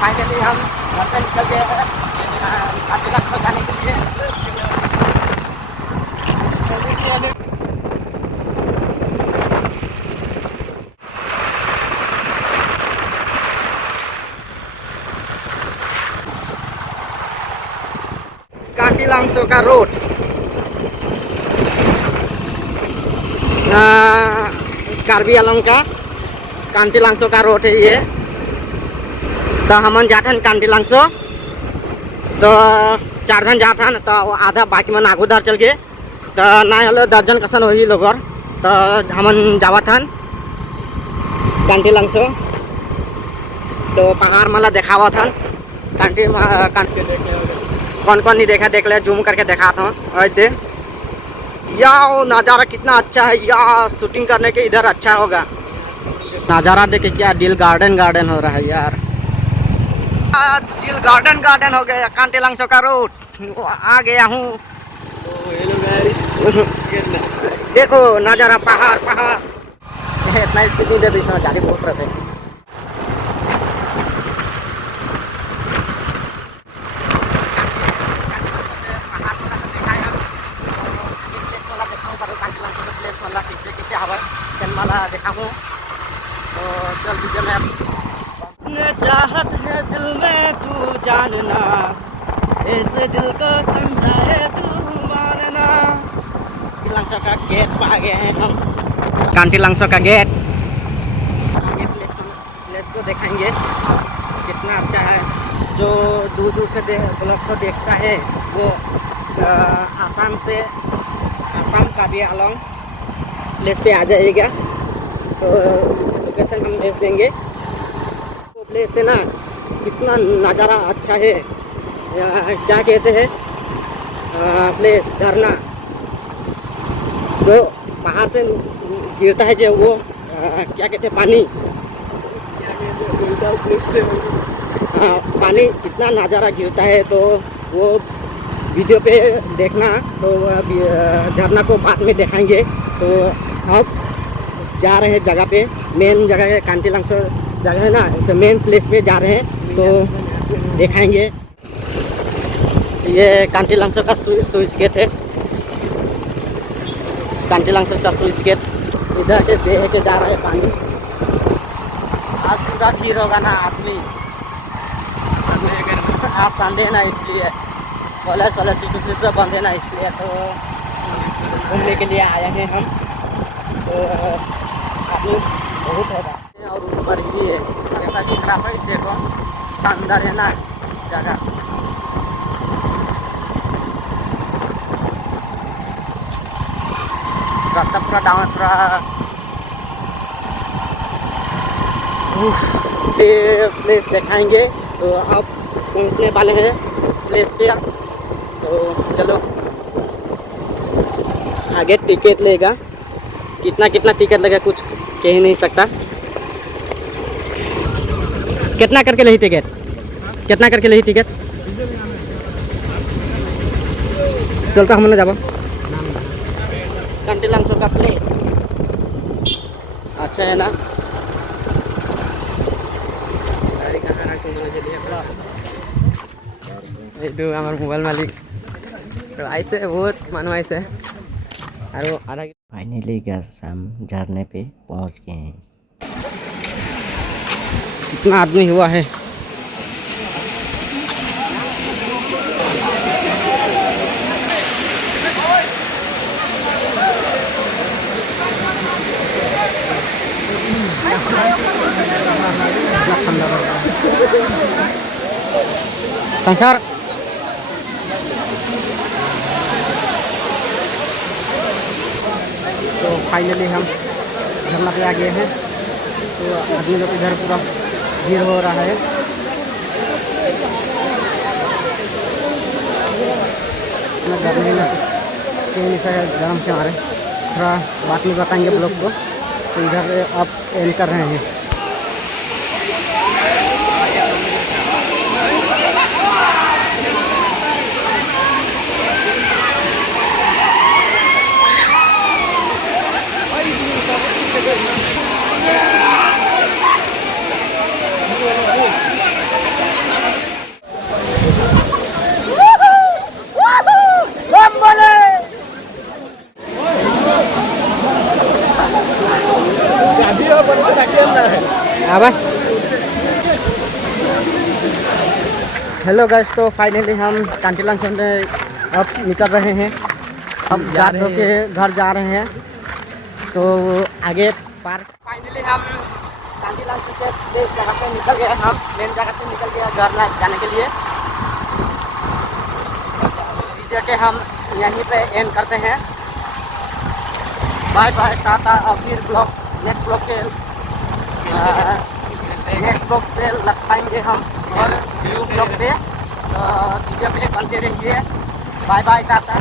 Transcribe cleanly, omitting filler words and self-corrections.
Finally हम घर से निकल गए हैं कांटीलांसो जाने के लिए। कांटीलांसो का रोड कार्बी आंलंग का कांटीलांसो का रोड है ये। तो हमन जाथन कांटीलांसो तो 4 जन जाथन तो आधा बाकी मन आगुदार चल गए तो ना हलो 10 जन कसन होई लोगर तो हमन जावथन कांटीलांसो। तो पहाड़ मला देखावा था कौन कौन नहीं देखा देख ले, जूम करके देखा था। दे यार नज़ारा कितना अच्छा है यार, शूटिंग करने के इधर अच्छा होगा। नज़ारा देखे क्या दिल गार्डन गार्डन हो रहा है यार, दिल गार्डन गार्डन हो गया। कांटीलांसो का रोड आ गया हूँ। देखो नज़ारा पहाड़ पहाड़ इतना स्पीड नहीं देते, इसमें गाड़ी बहुत रहे थे। दिखाऊँ तो चल दीजिए। मैं चाहत है दिल में तू जानना, ऐसे दिल को समझाए तू मानना। कांटीलांसो का गेट पा गए हैं हम, कांटीलांसो का गेट। आगे प्लेस को देखेंगे कितना अच्छा है। जो दूर दूर से ब्लॉग को देखता है वो आसाम कार्बी आंलंग प्लेस पे आ जाएगा। तो लोकेशन हम भेज देंगे। वो प्लेस है ना, कितना नज़ारा अच्छा है। क्या कहते हैं प्लेस, झरना जो पहाड़ से गिरता है, जो वो क्या कहते हैं पानी, हाँ पानी कितना नज़ारा गिरता है। तो वो वीडियो पे देखना। तो झरना को बाद में दिखाएंगे। तो अब जा रहे हैं जगह पे, मेन जगह है कांटीलांसो जगह है ना, तो मेन प्लेस पे जा रहे हैं तो दिखाएंगे। ये कांटीलांसो का स्विच गेट है, कांटीलांसो का स्विच गेट। इधर से बह के जा रहा है पानी। आज पूरा भीड़ होगा ना आदमी, आज संडे है ना इसलिए, कॉलेज से बंद है ना इसलिए। तो घूमने के लिए आए हैं हम। तो आदमी बहुत होगा और ऊपर ही है, ऐसा कि खराब है। देखो अंदर है ना ज़्यादा। रास्ता पूरा डाउन, पूरा ये प्लेस दिखाएंगे। तो अब पहुंचने वाले हैं प्लेस पे। तो चलो आगे टिकट लेगा, कितना टिकट लगा कुछ कह ही नहीं सकता। कितना करके लही टिकट, कितना करके लही टिकट? चलता हम ना जाबो कांटीलांसो का प्लेस अच्छा है ना। ये हमारे मोबाइल मालिक तो ऐसे बहुत मानो ऐसे और वो आधा। फाइनली गैस हम झरने पे पहुंच गए हैं। कितना आदमी हुआ है, संसार। तो फाइनली हम झरना पे आ गए हैं। तो आदमी लोग इधर पूरा भीड़ हो रहा है। गर्मी में कहीं से गर्म से हमारे थोड़ा बात में बताएंगे ब्लॉग को। तो इधर आप एंड कर रहे हैं। अब हेलो गाइस, तो फाइनली हम कांटीलाल से अब निकल रहे हैं। अब गार्ड होके घर जा रहे हैं, तो आगे पार्क। फाइनली हम कांटीलाल से इस जगह से निकल गए। हम मेन जगह से निकल गए घर जाने के लिए। वीडियो के हम यहीं पे एंड करते हैं। बाय बाय, टाटा। और फिर नेक्स्ट ब्लॉग पे लग पाएंगे हम, और न्यू ब्लॉग पे वीडियो पे बनते रहिए। Bye bye, Tata.